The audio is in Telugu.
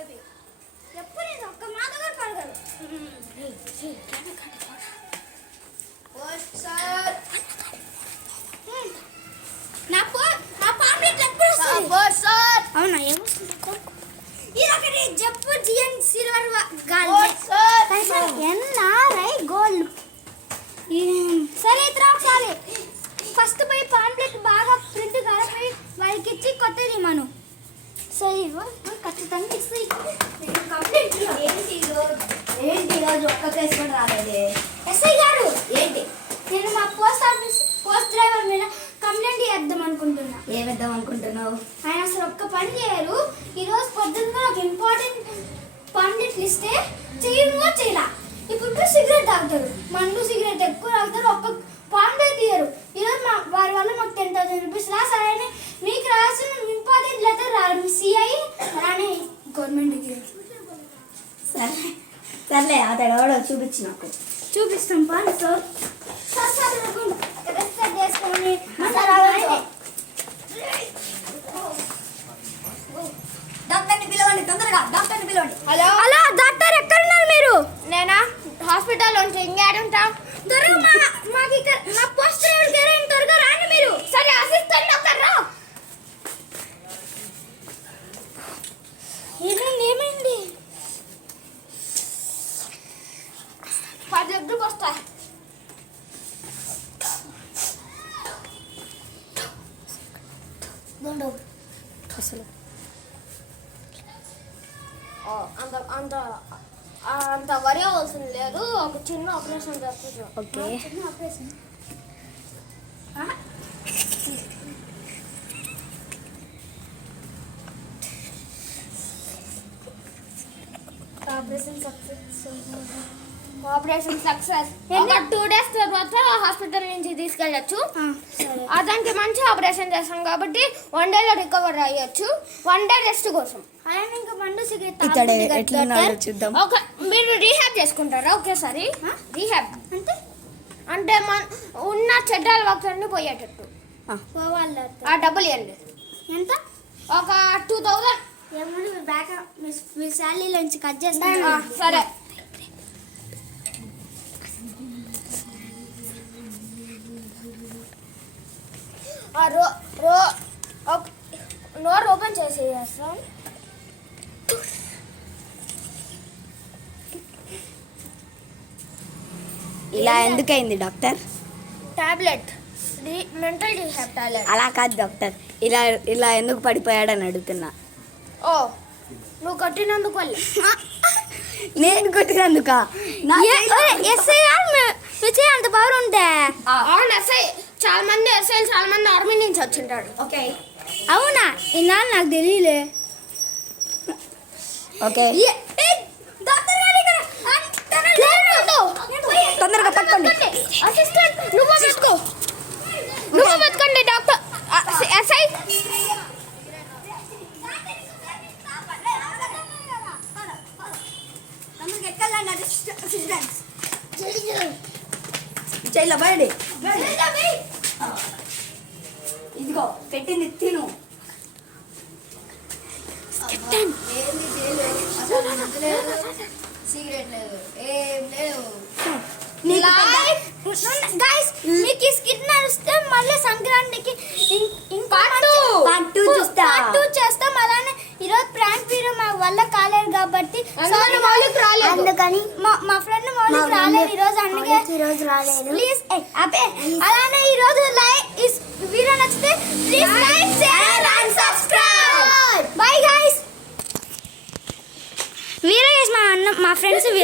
బేబీ ఎప్పుడు నేను ఒక్క మాట కూడా పడగలరు. నా పాంప్లెట్ ఎప్పుడు వస్తుంది? అవునా ఏమొస్తుంది? ఇది జప్పు జిఎన్ సిల్వర్ ఎన్ఆర్ఐ గోల్డ్. సరే ఇతర ఒకసారి ఫస్ట్ పోయి పాంప్లెట్ బాగా ప్రింట్ కలిపి వాళ్ళకి ఇచ్చి కొత్తది మనం. సరే ఖచ్చితంగా ఇస్తాయి. ఏంటి ఈరోజు ఒక్క కేసు కూడా రాలేదే? ఎస్ఐ గారు ఏంటి? నేను మా పోస్ట్ డ్రైవర్ మీద కంప్లైంట్ చేద్దాం అనుకుంటున్నా. ఏమిద్దాం అనుకుంటున్నావు? ఆయన అసలు ఒక్క పని చేయరు. ఈరోజు పొద్దున్న ఒక ఇంపార్టెంట్ పాంప్లెట్లు ఇస్తే చేయలా. ఇప్పుడు సిగరెట్ తాగుతారు, మందు సిగరెట్ ఎక్కువ తాగుతారు, ఒక్క పాంప్లెట్ తీయరు. ఈరోజు వారి వల్ల మాకు 10,000 రూపీస్ లాస్. అలానే మీకు రాసిన ఇంపార్టెంట్ లెటర్ రాలి సిఐ అలానే గవర్నమెంట్కి. సర్లే అతడు ఎవడో చూపించి నాకు చూపిస్తాం. పాండి సార్ చేసుకొని డాక్టర్ని పిలవండి, తొందరగా డాక్టర్ని పిలవండి. హలో హలో డాక్టర్ ఎక్కడున్నారు మీరు? నేనా హాస్పిటల్ నుంచి ఇంకేడుంటాం. త్వరగా మాకు ఇక్కడ మా పోస్ట్ త్వరగా రాండి మీరు. సరే అసిస్టెంట్ డాక్టర్ రా. ఏమైంది? 10 దగ్గరకు వస్తాయి. అసలు అంత వరి అవసరం లేదు. ఒక చిన్న ఆపరేషన్ చేస్తారు. ఓకే చిన్న ఆపరేషన్. Operation success. ఒక 2 days తర్వాత హాస్పిటల్ నుంచి తీసుకెళ్ళచ్చు. దానికి మంచి ఆపరేషన్ చేస్తాం కాబట్టి 1 day లో రికవర్ అయ్యొచ్చు. 1 day రెస్ట్ కోసం. అలానే ఇంకా మందు సిగరెట్ చూద్దాం. మీరు రీహాబ్ చేసుకుంటారా ఒకేసారి? రీహాబ్ అంటే ఉన్న చెడ్డ అలవాట్లన్నీ పోయేటట్టు పోవాలి. ఆ డబ్బులు ఇవ్వండి. ఎంత? ఒక 2000. ఏమన్నా బ్యాక్ మీ శాలరీలో నుంచి కట్ చేస్తాను. సరే నోరు ఓపెన్ చేసేస్తాం. ఇలా ఎందుకైంది doctor? Tablet mental rehab tablet. అలా కాదు డాక్టర్, ఇలా ఇలా ఎందుకు పడిపోయాడని అడుగుతున్నా. ఓ నువ్వు కొట్టినందుకు వల్ల. నేను కొట్టినందుక? ఎస్ఐ అంత పవర్ ఉంటే? అవును ఎస్ఐ. చాలా మంది ఎస్ఐ చాలా మంది ఆర్మీ నుంచి వచ్చింటాడు. ఓకే అవునా? ఇన్నాళ్ళు నాకు తెలియలే. ఓకే తొందరగా పట్టుకోండి. అసిస్టెంట్ నువ్వు పట్టుకో. నువ్వు పట్టుకోండి డాక్టర్. ఎస్ఐ చైలా బయడి. ఇదిగో పెట్టింది తిను. సిగరెట్ లేదు, ఏం లేదు. మీకు ఈ స్కిట్ నడిస్తే మళ్ళీ సంక్రాంతికి పార్ట్ 2 చేస్తాం. అలానే ఈరోజు ప్రాంక్ వీడియో మా వల్ల కాలేదు కాబట్టి అందుకని మా ఫ్రెండ్ మౌలిక్ రాలేదు ఈరోజు. అందుకే ప్లీజ్ అలానే ఈరోజు లైవ్